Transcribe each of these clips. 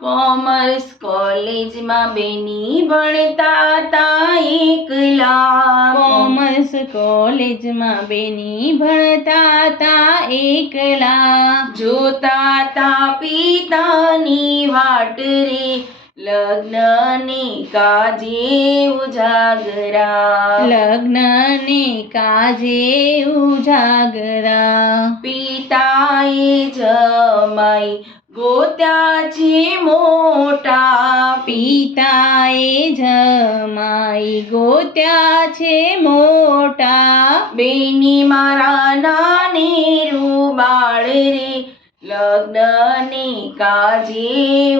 Commerce કોલેજમાં બેની ભણતા તા એકલા. કોમર્સ કોલેજમાં બેની ભણતા તા એકલા. જોતા તા પિતાની વાટ રે, લગ્નને કાજે ઉજાગરા. લગ્નને કાજે ઉજાગરા. પિતાએ જમાઈ ગોત્યા છે મોટા. પિતાએ જમાઈ ગોત્યા છે મોટા. બેની મારા નાનેરું બાળ રે, લગ્નને કાજે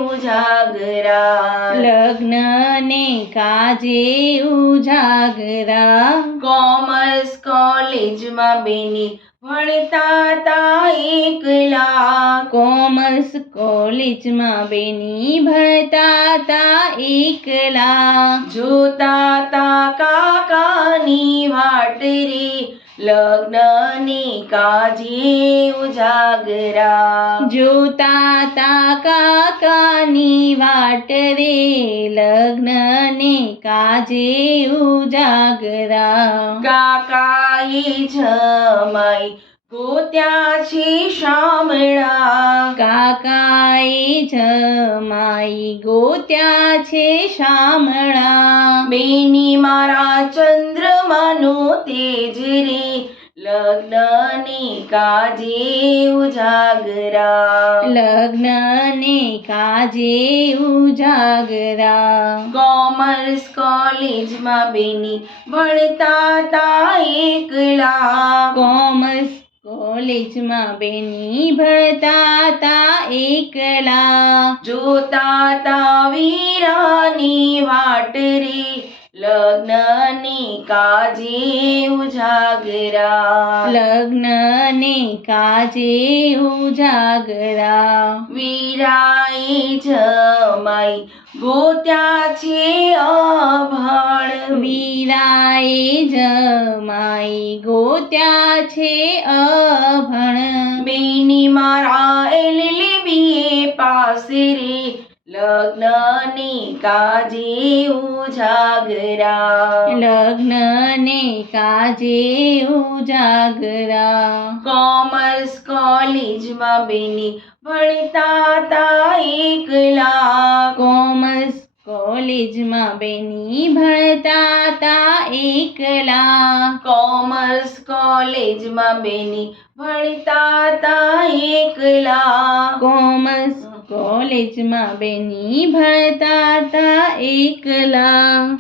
ઉજાગરા. લગ્નને કાજે ઉજાગરા. કોમર્સ કોલેજમાં બેની ભણતા તા એકલા. કોમર્સ કોલેજમાં બેની ભણતા તા એકલા. જોતા તા કાકાની વાટ રે, લગ્નને કાજે ઉજાગરા. જોતા તા કાકાની વાટ રે, લગ્નને કાજે ઉજાગરા. કાકાએ જમાઈ ગોત્યા છે શામળા. કાકાએ જમાઈ ગોત્યા છે શામળા. બેની મારા ચંદ્રમાનો તેજ રે, લગ્નને કાજે ઉજાગરા. લગ્નને કાજે ઉજાગરા. કોમર્સ કોલેજમાં બેની ભણતા તા એકલા. કોમર્સ કોલેજમાં બેની ભણતા તા એકલા. જોતા તા વીરાની વાટ રે, લગ્નને કાજે ઉજાગરા. લગ્નને કાજે ઉજાગરા. વીરાએ જમાઈ ગોત્યા છે અભણ. વીરાએ જમાઈ ગોત્યા છે અભણ. બેની મારા LLB પાસ રે, લગ્નને કાજે ઉજાગરા. લગ્નને કાજે ઉજાગરા. કોમર્સ કોલેજમાં બેની ભણતા તા એકલા. કોમર્સ કોલેજમાં બેની ભણતા તા એકલા. કોમર્સ કોલેજમાં બેની ભણતા તા એકલા. કોમર્સ કોલેજમાં બેની ભણતા તા એકલા.